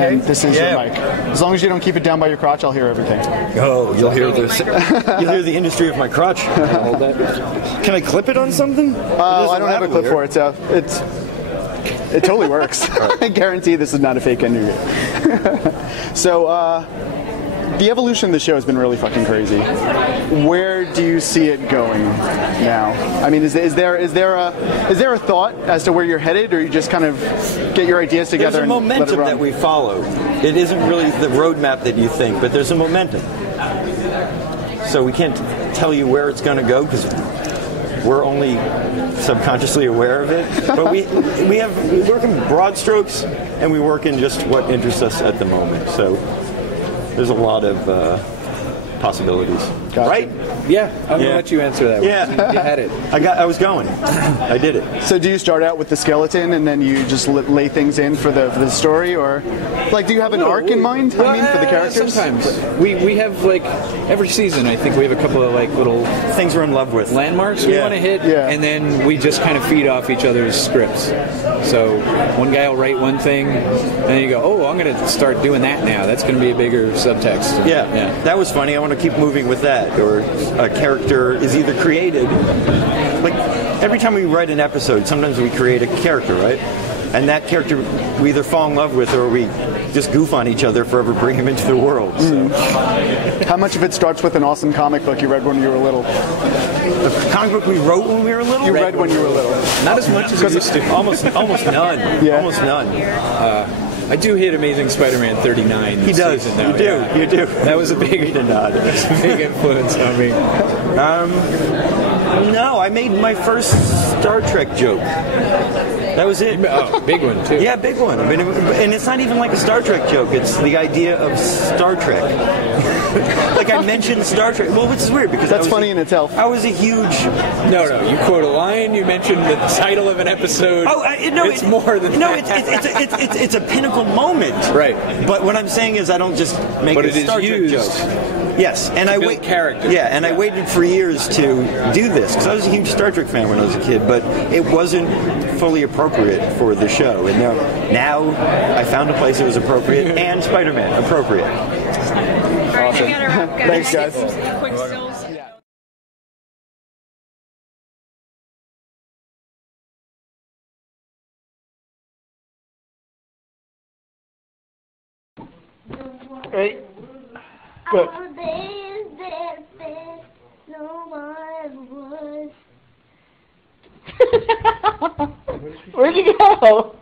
And this is your mic. As long as you don't keep it down by your crotch, I'll hear everything. Oh, you'll hear this. You'll hear the industry of my crotch. Hold that. Can I clip it on something? I don't have a clip for it, so it totally works. I guarantee this is not a fake interview. So, the evolution of the show has been really fucking crazy. Where do you see it going now? I mean, is there a thought as to where you're headed, or you just kind of get your ideas together and let it run? There's a momentum that we follow. It isn't really the roadmap that you think, but there's a momentum. So we can't tell you where it's going to go because we're only subconsciously aware of it. But we work in broad strokes, and we work in just what interests us at the moment. So there's a lot of possibilities. Gotcha. Right? Yeah, I'm gonna let you answer that one. Yeah, You had it. I was going. I did it. So do you start out with the skeleton and then you just lay things in for the story, or like do you have an arc in mind? I mean, for the characters. Sometimes we have like every season. I think we have a couple of like little Things we're in love with. landmarks we want to hit, and then we just kind of feed off each other's scripts. So one guy will write one thing, and then you go, "Oh, I'm going to start doing that now. That's going to be a bigger subtext." Yeah, that was funny. I want to keep moving with that. Or a character is either created, like every time we write an episode, sometimes we create a character, right? And that character we either fall in love with or we just goof on each other forever, bring him into the world. So. How much of it starts with an awesome comic book you read when you were little? The comic book we wrote when we were little? You read when you were little. Not as much as we used to. Almost none. Yeah. Almost none. I do hit Amazing Spider-Man 39 He does. season now. You do. That was a big influence on me. No, I made my first Star Trek joke. That was it. Oh, big one too. Yeah, big one. I mean, and it's not even like a Star Trek joke. It's the idea of Star Trek. Like I mentioned Star Trek. Well, which is weird because that's funny in itself. I was a huge. No. You quote a line. You mentioned the title of an episode. Oh, no, it's more than no. that. It's a pinnacle moment. Right. But what I'm saying is, I don't just make a Star Trek joke. Yes, and I wait character. Yeah, and I waited for years to do this because I was a huge Star Trek fan when I was a kid, but it wasn't fully appropriate for the show. And now I found a place that was appropriate, and Spider-Man appropriate. Awesome. Thanks, guys. Quick stills. Hey. Good. Where'd you go?